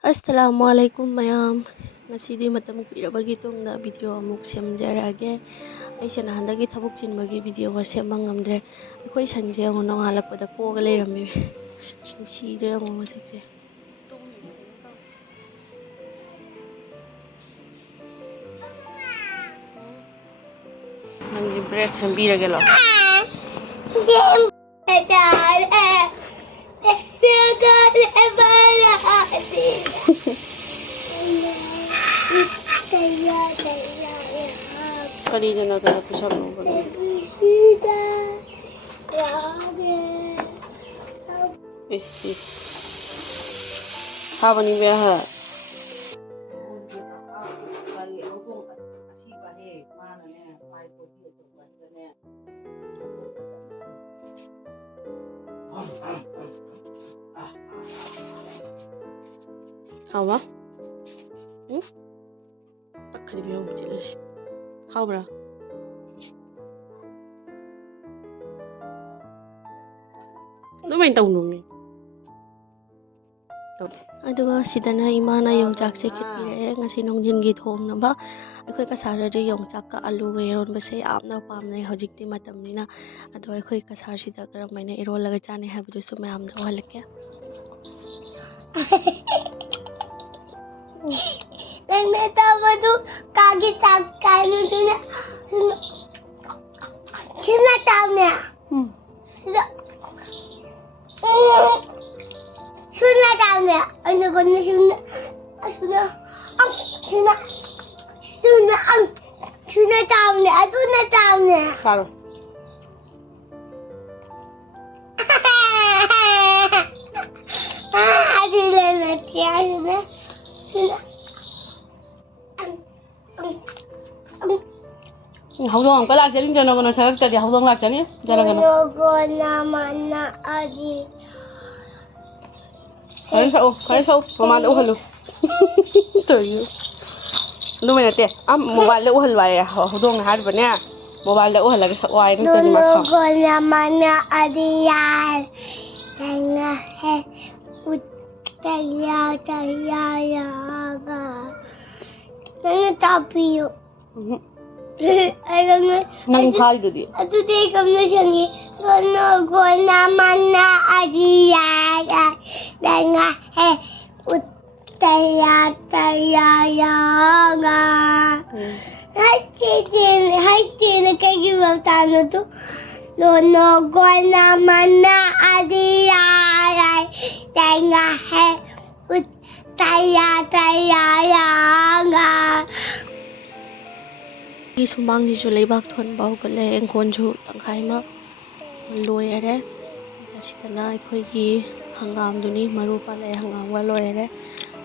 Assalamualaikum mayam. Ngasidi matam kuirabagi tungda video amuk semjarage. Aisha nahandagi thabuk chinbagi video wa semang ngamdre. Akhoi sanje ngono halapada koga leirami. Sire ngo masakse. Nandi bread sambirage lo. Kanina na tayo pusang mo ba? Haba ni Beha. Hawa? Takkan bilang jelas. Hawa. Lumayan tahu numi. Aduga sidana imana yongchak se khitpire ngasi nongjin gi thom na ba akhoi ka sar re yongchak ka alu ge ron ba se amna pam nei hojikti matam ni na ado akhoi ka sar sida karam maina irol laga chane ha bidu su mayam da halke nang tawa tu kagi tak kanu sina sina tamnya suna tamnya ano gonna suna tamnya claro Haudong ka lag jaring jana kono sagak tadi haudong lag jani jana kono mana aji kaya sao mama da uhalo to you lu mai nate am mobile da uhal wai haudong har bane mobile da uhal ga sa wai ni tadi mas ha mana aji ya nga he utaya ya ga nang tapi yo nang phal dudi atu te kamna sangi sono gona mana adiya danga he utaya ya ga haiti na kagi tano to sono gona mana adiya danga he utaya ya ga sumang si leibak thon bau ka le engkon chu tangkhai ma loi are asitana akhoi gi hangam duni maru pa le hangam wa loi are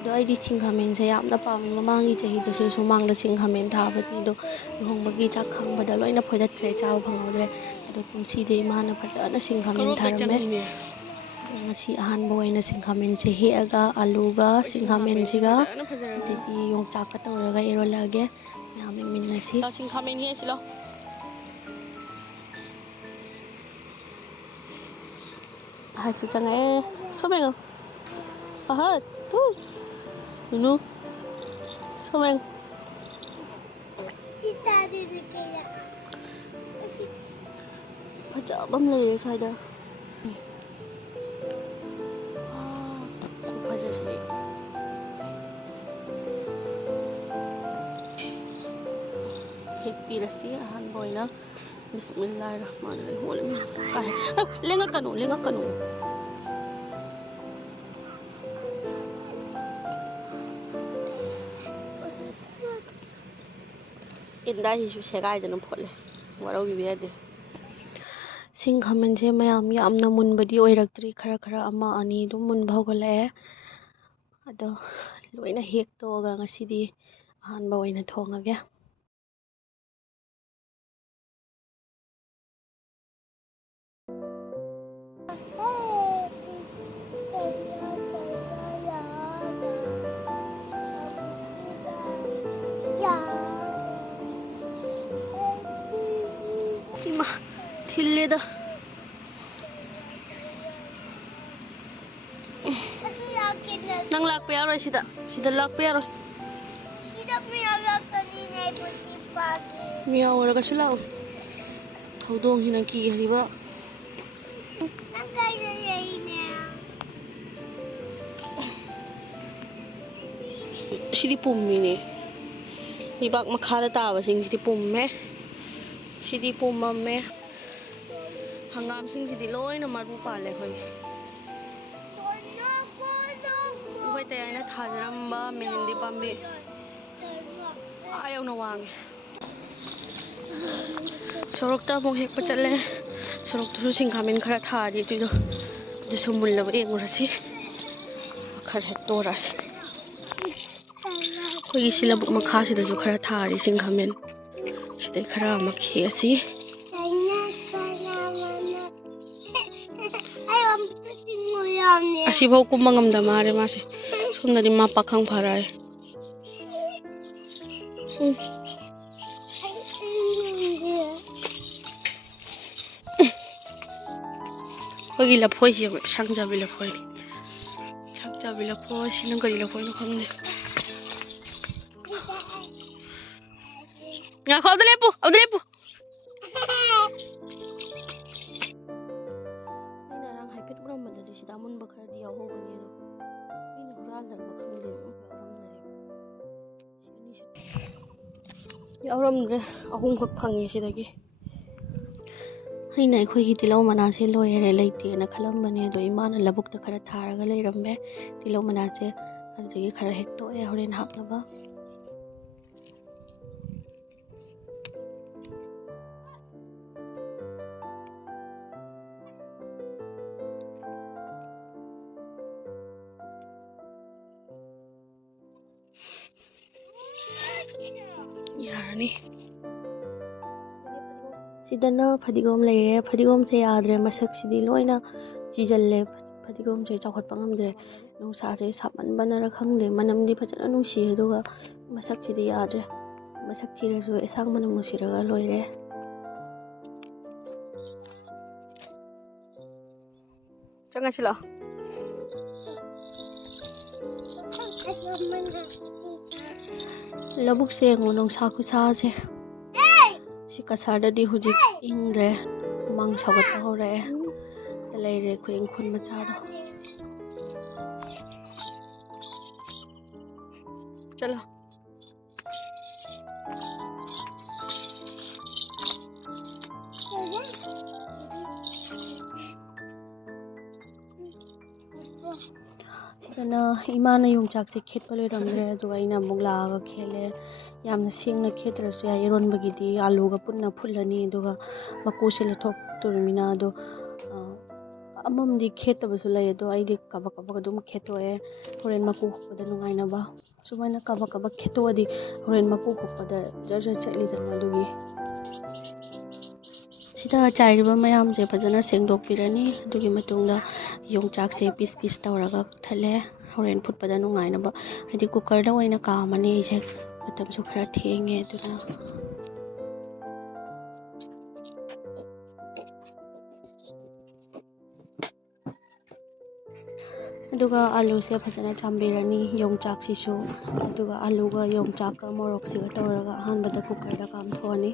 do ai di chinghamen se yamna pam mamangi chahi da su sumang da chinghamen tha ba ni do hong bagi chak khang ba da loi na phoida thre chaw phangawre do kumsi de mana phaja na chinghamen tharame ngasi ahan boy na chinghamen che he aga alu ga chinghamen siga de di yong chak ka tawra ga ero lage Naming minasi. Sing kami ni sila. Hai chú chàng ấy số mình hết thôi nu số mình chợ bấm lì sai đâu phải giờ gì pirasi ahan boy na bismillahirrahmanirrahim wala mi kay lenga kanu inda hi su segai da no phole warau bi de sing khamen je mayam yamna munbadi oiraktri khara ama ani dum mun bhogale ado loina hek to ga ngasidi ahan boy na thongage hileda nang lak lakpa yaroy sida lakpa yaroy Sida pinagkakanina ay puti pagi. miyaw raga sulao thaudong hina ki hariba Ang kaya na. sidi pummi ne ibak makhala taba sing sidi pumme sidi pumamme hangam sing sidi loina maru pale khoi khoi te aina thajaramba mehendi pambi ayaw na wange sorokta mong hekpa chatle sorokta su singkamen khara thari tuido de sumulaba engurasi khara hektorasi khoi silabuk makha sida su khara thari singkamen sida khara makhi asi asibau kumangamda mare mase somdani ma pakhang pharai khoi lafoi hi sangjabi lafoi sinang kari lafoi no khamne nga kho dalepu ina rang haipet uram madari sida mun bakhar di yaho bani do ina hural dar bakhang de uram dare ahum khak phangi sidagi haina akhoi gi tilau mana se loyere leite na khalam bani do imana labuk ta khara tharaga leirambe tilau mana se adagi khara hekto e horen haknaba yarani sidana phadigom leire phadigom se yadre masak sidi loina chijalle phadigom se chawhat pangamdre nungsa se saman banara khangde manamdi phajana nungsi aduga masak sidi yadre masak thirasu esang manam nusiraga loire changa chila labuk se ngonong sa khusa se si kasarda di hujik ingre mang sabat pa hore sa leire khuyeng khun macha do chalo sidana imana yongchak se khetpa loiramre aduga ina muglaga khele yamna sengna khetrasu ya ironbagidi aluga punna phulani aduga maku se lathok turmina ado amamdi khetabasu lay ado aidi kaba kaba dum khetoe horen maku khokpada nungaina ba sumaina kaba kaba khetoadi horen maku khokpada jarja chali dana adugi sida chairiba mayam je phajana sengdok pirani adugi matungda yongchak se piece piece tawraga thale horen phutpada nungaina ba aidi cooker da oina kamani je matam su khara thenge aduna aduga alu se phajana chambirani yongchak sisu aduga aluga yongchak ka morok siga tawraga hanbada cooker da kam thoni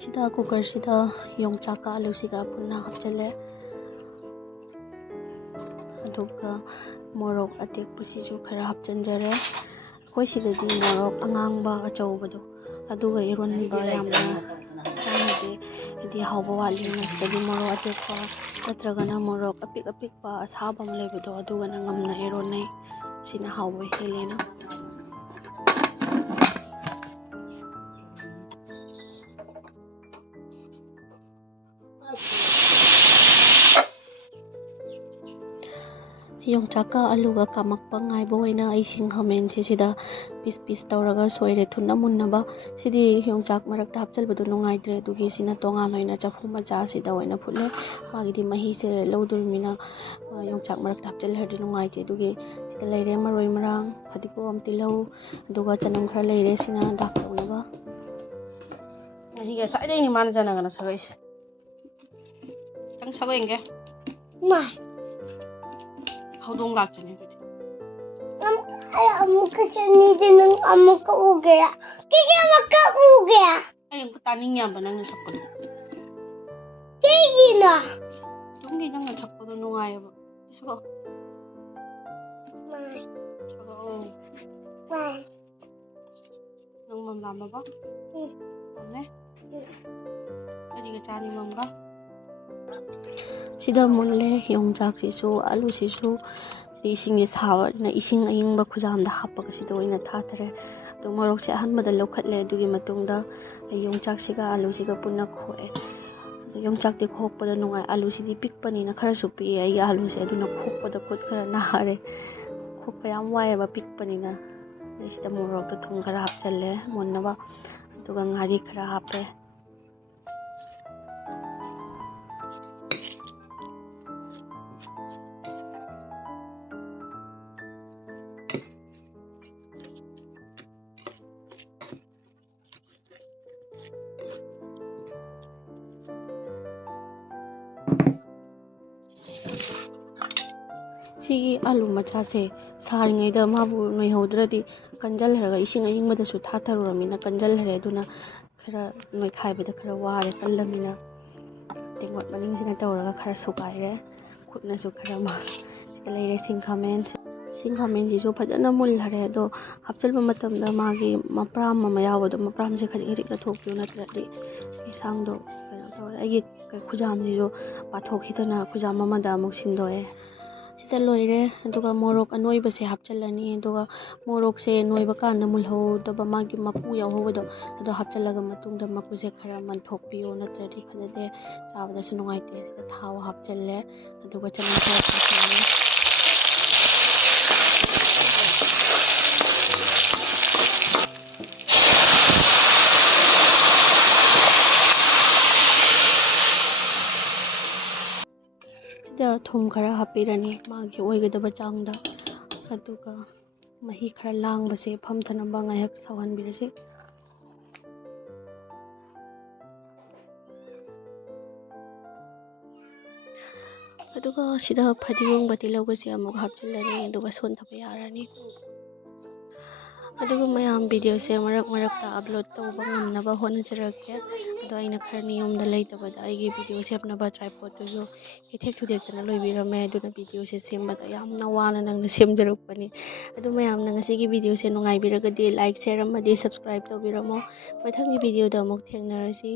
sida cooker sida yongchak ka alu siga punna hapchale aduga morok atekpa sisu khara hapchanjare khoi sidadi morok angangba achawbado aduga ironba yamna chanade idi hawba wali jadi morok atekpa natragana morok apik apikpa asaba ma lebado aduga na ngamna ironai sina hawba helena ꯌꯣꯡꯆꯥꯛꯀ ꯑꯂꯨꯒ ꯀꯥꯝꯃꯛꯄ ꯉꯥꯏꯕ ꯑꯣꯏꯅ ꯑꯩ ꯁꯤꯡ ꯈꯥꯃꯦꯟꯁꯦ ꯁꯤꯗ piece ꯇꯧꯔꯒ ꯁꯣꯏꯔꯦ ꯊꯨꯅ ꯃꯨꯟꯅꯕ. ꯁꯤꯗꯤ ꯌꯣꯡꯆꯥꯛ ꯃꯔꯛꯇ ꯍꯥꯞꯆꯤꯟꯕꯗꯣ ꯅꯨꯡꯉꯥꯏꯇ꯭ꯔꯦ, ꯑꯗꯨꯒꯤ ꯁꯤꯅ ꯇꯣꯉꯥꯟ ꯑꯣꯏꯅ ꯆꯐꯨ ꯃꯆꯥꯁꯤꯗ ꯑꯣꯏꯅ ꯐꯨꯠꯂꯦ. ꯃꯥꯒꯤꯗꯤ ꯃꯍꯤꯁꯦ ꯂꯧꯗꯣꯔꯤꯃꯤꯅ ꯌꯣꯡꯆꯥꯛ ꯃꯔꯛꯇ ꯍꯥꯞꯆꯤꯜꯂꯗꯤ ꯅꯨꯡꯉꯥꯏꯇꯦ. ꯑꯗꯨꯒꯤ ꯁꯤꯗ ꯂꯩꯔꯦ ꯃꯔꯣꯏ ꯃꯔꯥꯡ, ꯐꯗꯤꯒꯣꯝ, ꯇꯤꯜꯍꯧ, ꯑꯗꯨꯒ ꯆꯅꯝ ꯈꯔ ꯂꯩꯔꯦ. ꯁꯤꯅ ꯗꯥꯛ ꯇꯧꯅꯕ. ꯃꯍꯤꯒ ꯉꯁꯥꯏꯗꯩꯅꯤ ꯃꯥꯅ ꯆꯅꯒꯅ ꯁꯥꯒꯩꯁꯦ. ꯈꯤꯇꯪ ꯁꯥꯒꯩꯒꯦ. ꯃꯥ ꯍꯧꯗꯣꯡ ꯂꯥꯛꯆꯅꯤ ꯑꯗꯨꯗꯤ. ꯑꯩ ꯑꯃꯨꯛꯀ ꯆꯅꯤꯗꯤ ꯅꯪ ꯑꯃꯨꯛꯀ ꯎꯒꯦꯔꯥ? ꯀꯩꯒꯤ ꯑꯃꯨꯛꯀ ꯎꯒꯦꯔꯥ? ꯑꯩ ꯑꯃꯨꯛꯀ ꯇꯥꯅꯤꯡꯉꯦꯕ ꯅꯪꯅ ꯁꯛꯄꯗꯣ. ꯀꯩꯒꯤꯅꯣ? ꯑꯗꯨꯝꯒꯤ ꯅꯪꯅ ꯁꯛꯄꯗꯣ ꯅꯨꯡꯉꯥꯏꯌꯦꯕ. ꯁꯛꯑꯣ. ꯃꯥꯏ ꯁꯛꯑꯣ. ꯃꯥꯏ ꯅꯪ ꯃꯝ ꯂꯥꯝꯃꯕ? ꯂꯥꯝꯃꯦ? ꯀꯔꯤꯒ ꯆꯥꯅꯤ ꯃꯝꯒ? ꯁꯤꯗ ꯃꯨꯜꯂꯦ ꯌꯣꯡꯆꯥꯛꯁꯤꯁꯨ ꯑꯂꯨꯁꯤꯁꯨ. ꯏꯁꯤꯡꯁꯦ ꯁꯥꯕꯅꯤꯅ ꯏꯁꯤꯡ ꯑꯏꯪꯕ ꯈꯨꯖꯥꯝꯗ ꯍꯥꯞꯄꯒ ꯁꯤꯗ ꯑꯣꯏꯅ ꯊꯥꯊꯔꯦ. ꯑꯗꯨ ꯃꯣꯔꯣꯛꯁꯦ ꯑꯍꯥꯟꯕꯗ ꯂꯧꯈꯠꯂꯦ. ꯑꯗꯨꯒꯤ ꯃꯇꯨꯡꯗ ꯌꯣꯡꯆꯥꯛꯁꯤꯒ ꯑꯂꯨꯁꯤꯒ ꯄꯨꯟꯅ ꯈꯣꯛꯑꯦ. ꯌꯣꯡꯆꯥꯛꯇꯤ ꯈꯣꯛꯄꯗ ꯅꯨꯡꯉꯥꯏ, ꯑꯂꯨꯁꯤꯗꯤ ꯄꯤꯛꯄꯅꯤꯅ ꯈꯔꯁꯨ ꯄꯤꯛꯑꯦ ꯑꯩꯒꯤ ꯑꯂꯨꯁꯦ, ꯑꯗꯨꯅ ꯈꯣꯛꯄꯗ ꯈꯨꯠ ꯈꯔ ꯅꯥꯔꯦ. ꯈꯣꯛꯄ ꯌꯥꯝ ꯋꯥꯏꯑꯦꯕ ꯄꯤꯛꯄꯅꯤꯅ. ꯁꯤꯗ ꯃꯣꯔꯣꯛꯇꯣ ꯊꯨꯝ ꯈꯔ ꯍꯥꯞꯆꯜꯂꯦ ꯃꯨꯟꯅꯕ, ꯑꯗꯨꯒ ꯉꯥꯔꯤ ꯈꯔ ꯍꯥꯞꯄꯦ. ꯁꯤꯒꯤ ꯑꯂꯨ ꯃꯆꯥꯁꯦ ꯁꯥꯔꯤꯉꯩꯗ ꯃꯥꯕꯨ ꯅꯣꯏꯍꯧꯗ꯭ꯔꯗꯤ ꯀꯟꯖꯜꯍꯔꯒ ꯏꯁꯤꯡ ꯑꯏꯪꯕꯗꯁꯨ ꯊꯥꯊꯔꯨꯔꯃꯤꯅ ꯀꯟꯖꯜꯍꯔꯦ. ꯑꯗꯨꯅ ꯈꯔ ꯅꯣꯏꯈꯥꯏꯕꯗ ꯈꯔ ꯋꯥꯔꯦ ꯀꯜꯂꯃꯤꯅ. ꯇꯦꯡꯀꯣꯠ ꯃꯅꯤꯡꯁꯤꯅ ꯇꯧꯔꯒ ꯈꯔ ꯁꯨꯒꯥꯏꯔꯦ, ꯈꯨꯠꯅꯁꯨ ꯈꯔ ꯁꯤꯗ ꯂꯩꯔꯦ ꯁꯤꯡ ꯈꯥꯃꯦꯟ. ꯁꯤꯡ ꯈꯥꯃꯦꯟꯁꯤꯁꯨ ꯐꯖꯅ ꯃꯨꯜꯍꯔꯦ. ꯑꯗꯣ ꯍꯥꯞꯆꯤꯟꯕ ꯃꯇꯝꯗ ꯃꯥꯒꯤ ꯃꯄ꯭ꯔꯥꯝ ꯑꯃ ꯌꯥꯎꯕꯗꯣ, ꯃꯄ꯭ꯔꯥꯝꯁꯦ ꯈꯖꯤꯛ ꯈꯖꯤꯛ ꯂꯧꯊꯣꯛꯄꯤꯌꯨ, ꯅꯠꯇ꯭ꯔꯗꯤ ꯌꯦꯟꯁꯥꯡꯗꯣ ꯀꯩꯅꯣ ꯇꯧꯔꯦ. ꯑꯩꯒꯤ ꯈꯨꯖꯥꯝꯁꯤꯁꯨ ꯄꯥꯊꯣꯛꯈꯤꯗꯅ ꯈꯨꯖꯥꯝ ꯑꯃꯗ ꯑꯃꯨꯛ ꯁꯤꯟꯗꯣꯛꯑꯦ. ꯁꯤꯗ ꯂꯣꯏꯔꯦ. ꯑꯗꯨꯒ ꯃꯣꯔꯣꯛ ꯑꯅꯣꯏꯕꯁꯦ ꯍꯥꯞꯆꯤꯜꯂꯅꯤ. ꯑꯗꯨꯒ ꯃꯣꯔꯣꯛꯁꯦ ꯅꯣꯏꯕ ꯀꯥꯟꯗ ꯃꯨꯜꯍꯧꯗꯕ ꯃꯥꯒꯤ ꯃꯀꯨ ꯌꯥꯎꯍꯧꯕꯗꯣ, ꯑꯗꯣ ꯍꯥꯞꯆꯤꯜꯂꯒ ꯃꯇꯨꯡꯗ ꯃꯀꯨꯁꯦ ꯈꯔ ꯃꯟꯊꯣꯛꯄꯤꯌꯣ, ꯅꯠꯇ꯭ꯔꯗꯤ ꯐꯖꯗꯦ, ꯆꯥꯕꯗꯁꯨ ꯅꯨꯡꯉꯥꯏꯇꯦ. ꯁꯤꯗ ꯊꯥꯎ ꯍꯥꯞꯆꯤꯜꯂꯦ. ꯑꯗꯨꯒ ꯆꯅꯝ ꯈꯔ ꯍꯥꯞꯆꯤꯜꯂꯦ. ꯁꯤꯗ ꯊꯨꯝ ꯈꯔ ꯍꯥꯞꯄꯤꯔꯅꯤ ꯃꯥꯒꯤ ꯑꯣꯏꯒꯗꯕ ꯆꯥꯡꯗ. ꯑꯗꯨꯒ ꯃꯍꯤ ꯈꯔ ꯂꯥꯡꯕꯁꯦ ꯐꯝꯊꯅꯕ ꯉꯥꯏꯍꯥꯛ ꯁꯧꯍꯟꯕꯤꯔꯁꯤ. ꯑꯗꯨꯒ ꯁꯤꯗ ꯐꯗꯤꯒꯣꯝꯒ ꯇꯤꯜꯍꯧꯒꯁꯦ ꯑꯃꯨꯛ ꯍꯥꯞꯆꯤꯜꯂꯅꯤ. ꯑꯗꯨꯒ ꯁꯣꯟꯊꯕ ꯌꯥꯔꯅꯤ. ꯑꯗꯨꯒ ꯃꯌꯥꯝ ꯚꯤꯗꯤꯑꯣꯁꯦ ꯃꯔꯛ ꯃꯔꯛꯇ ꯑꯞꯂꯣꯗ ꯇꯧꯕ ꯉꯝꯅꯕ ꯍꯣꯠꯅꯖꯔꯛꯀꯦ. ꯑꯗꯣ ꯑꯩꯅ ꯈꯔ ꯅꯤꯌꯣꯝꯗ ꯂꯩꯇꯕꯗ ꯑꯩꯒꯤ ꯚꯤꯗꯤꯑꯣ ꯁꯦꯝꯅꯕ ꯇ꯭ꯔꯥꯏꯄꯣꯠꯇꯨꯁꯨ ꯏꯊꯦꯛ ꯊꯨꯗꯦꯛꯇꯅ ꯂꯣꯏꯕꯤꯔꯝꯃꯦ. ꯑꯗꯨꯅ ꯚꯤꯗꯤꯑꯣꯁꯦ ꯁꯦꯝꯕꯗ ꯌꯥꯝꯅ ꯋꯥꯅ ꯅꯪꯅ ꯁꯦꯝꯖꯔꯛꯄꯅꯤ. ꯑꯗꯨ ꯃꯌꯥꯝꯅ ꯉꯁꯤꯒꯤ ꯚꯤꯗꯤꯑꯣꯁꯦ ꯅꯨꯡꯉꯥꯏꯕꯤꯔꯒꯗꯤ ꯂꯥꯏꯛ, ꯁꯦꯌꯔ ꯑꯃꯗꯤ ꯁꯕꯁꯀ꯭ꯔꯥꯏꯕ ꯇꯧꯕꯤꯔꯝꯃꯣ. ꯃꯊꯪꯒꯤ ꯚꯤꯗꯤꯑꯣꯗ ꯑꯃꯨꯛ ꯊꯦꯡꯅꯔꯁꯤ.